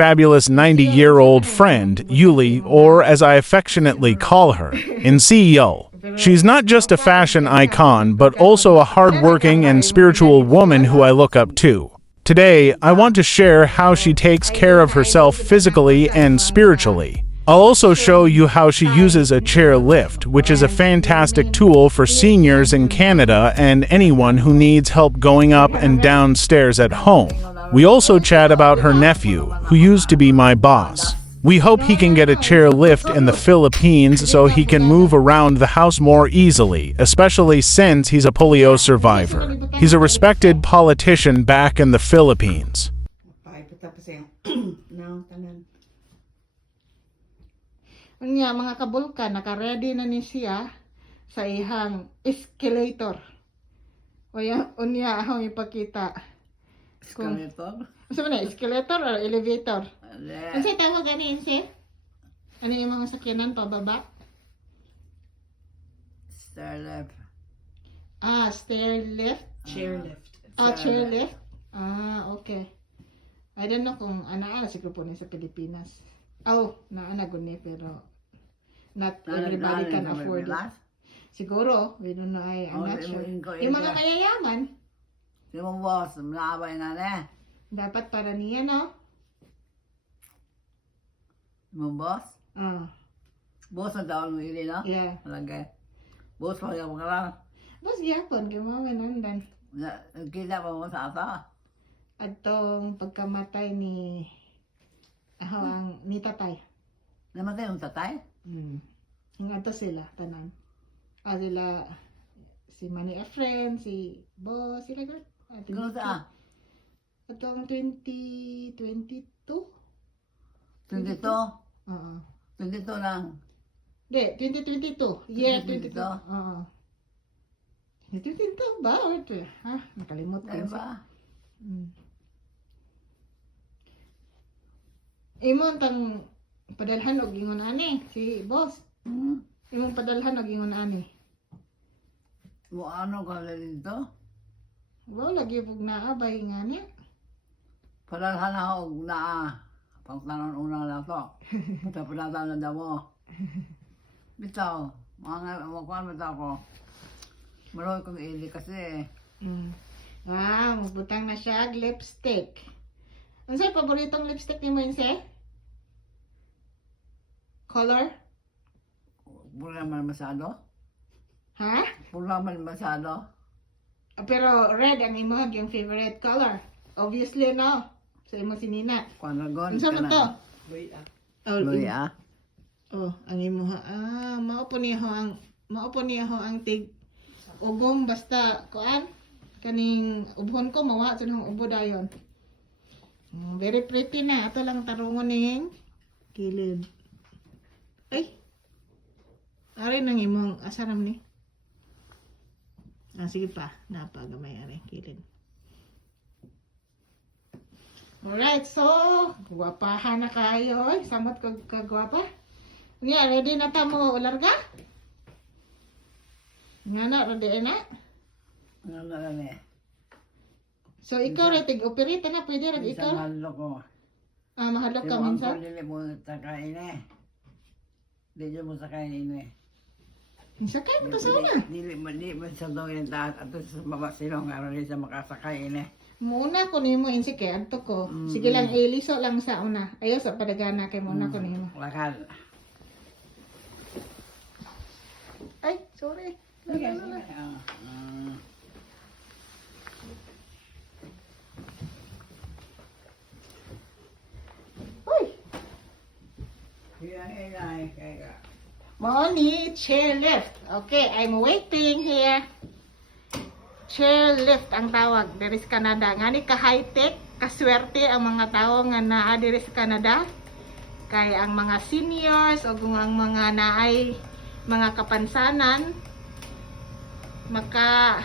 fabulous 90-year-old friend, Yuli, or as I affectionately call her, in CEO. She's not just a fashion icon, but also a hardworking and spiritual woman who I look up to. Today, I want to share how she takes care of herself physically and spiritually. I'll also show you how she uses a chair lift, which is a fantastic tool for seniors in Canada and anyone who needs help going up and down stairs at home. We also chat about her nephew, who used to be my boss. We hope he can get a chair lift in the Philippines so he can move around the house more easily, especially since he's a polio survivor. He's a respected politician back in the Philippines. Unya mga kabulkan, naka-ready na ni siya sa ihang escalator. Unya akong ipakita. Escalator? Ano na, escalator or elevator? Ano sa'yo tawag ganin siya? Ano yung mga sakyanan pababa? Stair lift. Stair lift? Chair lift. Chair lift? Okay. I don't know kung ana siguro po sa Pilipinas. Naana guni pero not everybody can afford it. Siguro, we don't know, I'm not sure. Yung mga kayayaman, yung boss, malabay na rin. dapat para niya, no? Yung boss? Boss na taon mo yun, no? Yeah. Malagay. Boss pa yung mga lang. Bas gyapon kay mga nandan. Kita pa mo sa ata. Adtong pagkamatay ni ang ni tatay. Namatay yung tatay? Yung ato sila tanan. Sila si Manny Efren, si Boss, sila gud. Siguro sa Atong 2022? 22? Oo. 22 lang. Hindi, 2022. Yeah, 2022? 2022. Oo. 2022 ba? Or ito? Nakalimot ko. Ano ba? Imong tang padalhan og ingon ani si boss. Imong padalhan og ingon ani. Mo ano ka dito? Wow, lagi pug naabay nga niya. Padalhan ako na pangtanon una lang to. Padalhan na daw mo. Bitaw, mga kuan bitaw ko. Maroy kong ili kasi. Magbutang na siya lipstick. Ano sa'yo paboritong lipstick ni mo yun siya? Color? Pura man masyado? Ha? Pura man masyado? Pero red ang imong yung favorite color. Obviously, no? Sa imo si Nina. Kwanagon. Ano saan to? Luya. Ang imo maupo niya ho ang tig ubong basta kuan kaning ubhon ko mawa sa nang ubo dayon. Very pretty na. Ato lang tarungon ning kilid. Ay. Ari nang imong asaram ni. Sige pa. Napagamay ari kilid. Alright, so gwapahan na kayo. Samot kagwapa. Niya, ready na ta mo ularga? Nga na, ready na? Ano na lang eh. So, ikaw, rating operate na, pwede rin ikaw? Isang mahalo ko. Mahalok ka minsan? Dili mo sakain eh. Dili mo sakain eh. Sakay mo ka sana. Dili mo sa doon yung taas. At sa baba silong, ano rin sa makasakain eh. Muna ko nimo insi kay adto ko. Sige lang, iliso lang sa una. Ayaw sa padagana kay muna ko nimo. Lakal. Ay, sorry. Uy! Money, chair lift. Okay, I'm waiting here. Chair lift ang tawag diri sa Canada. Ngani ka high-tech, kaswerte ang mga tao nga naa diri sa Canada. Kay ang mga seniors o kung ang mga naay mga kapansanan maka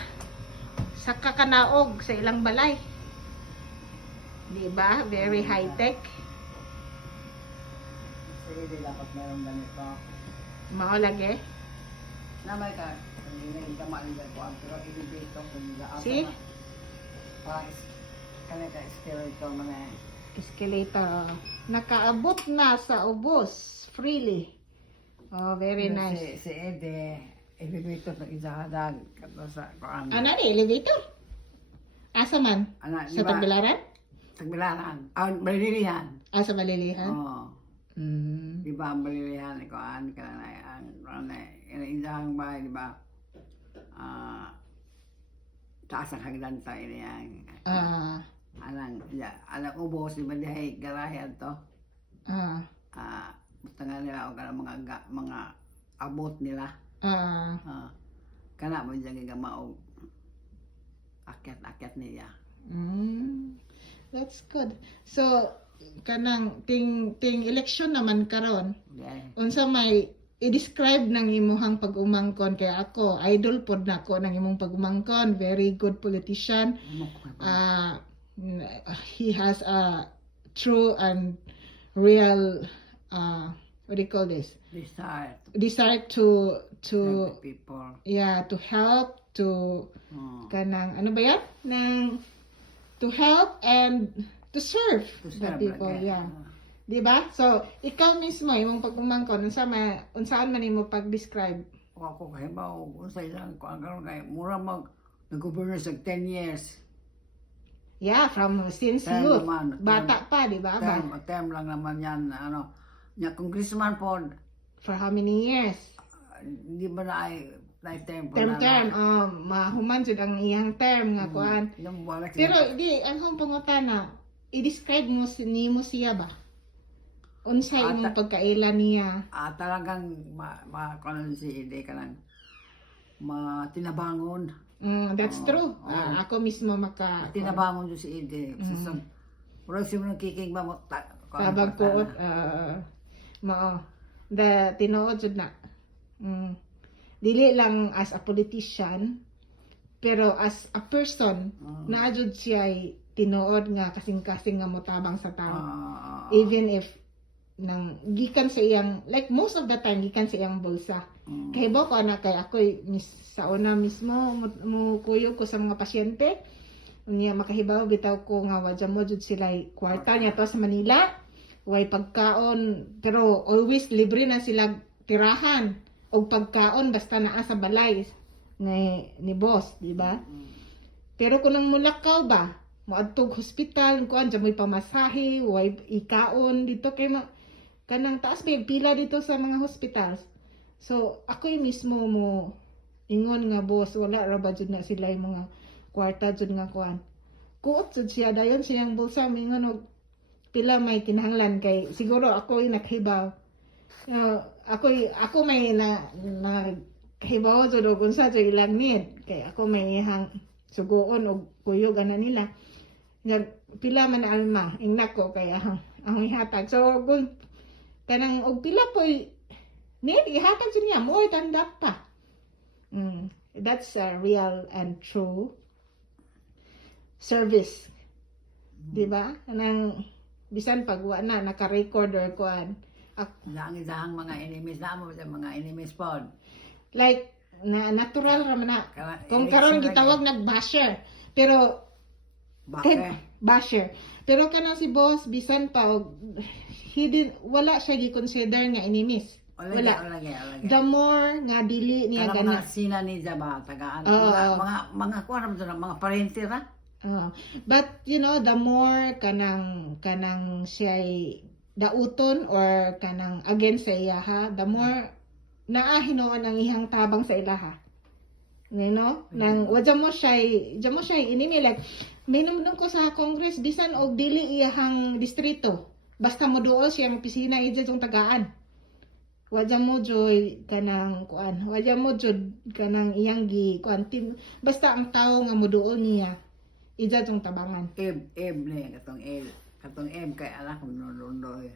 saka kanaog sa ilang balay. Di ba? Very high-tech. Sige, dapat meron ganito. Mao lagi. Namay ka. Hindi ka maalingan ko. Pero ilibito ko nila. See? Kanina ka escalator mo na. Escalator. nakaabot na sa ubos freely. Oh, very nice. Si Ede, elevator na isahadag. Kato sa kuan. Ano ni elevator? Asa man? Ana, Sa Tagbilaran? Tagbilaran. Balilihan. Sa Balilihan? Oo. Mm. Di ba ang balilihan, kuan, ang isahang bahay, di ba? Taas ang hagdan sa iniyang. Ah, Alang ubos, di ba dihay garahe to? ah, Basta nga nila o kanang mga abot nila. Kana mo dyan nga maog akyat niya. that's good. So, kanang ting election naman karon. Okay. Unsa may i-describe ng imuhang pag-umangkon kay ako idol pod nako ng imong pag-umangkon, very good politician. He has a true and real what do you call this? Desire to Help people. to help, to kanang ano ba yan? Nang to help and to serve the people. Yeah. Di ba? So, ikaw mismo, imong pag-umangkon, unsaan man imo pag-describe? Ako kay ba kung sa ilang kuan karon kay mura nag-governor sa 10 years. Yeah, from since Term youth. naman, Bata pa, di ba? Term lang naman yan, nya congressman po, For how many years? hindi ba na ay term po Term. Mahuman jud ang iyang term nga kuan. Pero di ang hong pangutana, i-describe mo nimo siya ba? Unsay imong pagkaila niya? Talagang kuan si Ede ka lang matinabangon. That's true. Ako mismo Tinabangon yun si Ede. Murag siya nang kiking ba mo tabang ko mao. Tinuod jud na. Dili lang as a politician, pero as a person, naa jud siya tinuod nga kasing-kasing nga motabang sa tao. Even if nang gikan sa iyang, like most of the time gikan sa iyang bulsa. Kay ko na kay ako sa una mismo mo kuyo ko sa mga pasyente. Unya makahibaw bitaw ko nga wadya mo jud sila kwarta niya to sa Manila. Way pagkaon, pero always libre na sila tirahan o pagkaon basta naa sa balay ni boss, di ba? Pero kung nang mulakaw ba, moadtog hospital, kuan dyan mo'y pamasahe, way ikaon dito kay kanang taas may pila dito sa mga hospitals. So ako mismo mo ingon nga boss, wala ra ba jud na sila yung mga kwarta jud nga kuan. Kuot jud siya dayon siyang bulsa mingon og pila may kinahanglan kay siguro ako ay nakahibaw. Ako may na kahibaw jud og unsa jud ilang need kay ako may ihang suguon og kuyog ana nila. Pila man alma ingnak ko kay ang ihatag. So kung kanang og pila poy need ihatag jud niya more than that pa. That's a real and true service. Di ba? Kanang bisan pag wa na naka-record or kuan. Ang isang mga enemies na mo, mga enemies po. Like natural ra man na. Kung karon gitawag nag-basher. Pero basher. Pero kanang si boss bisan pa og wala siya gi-consider nga enemies. Wala. The more nga dili niya gana. Mga sina ni ba tagaan. Mga kuan ra mga parente ra. But you know, the more kanang siya dauton or kanang against sa iyaha, the more naahinoon ang ihang tabang sa ilaha. You know? Nang wadya mo siya inimi like minumdum ko sa Congress bisan og dili iyahang distrito. Basta mo duol siya ang opisina ija yung tagaan. Wadya mo joy kanang kuan, wadya mo jud kanang iyang gi kuan basta ang tao nga mo duol niya ija tong tabangan. Eb ne katong kay ala ko nondoy.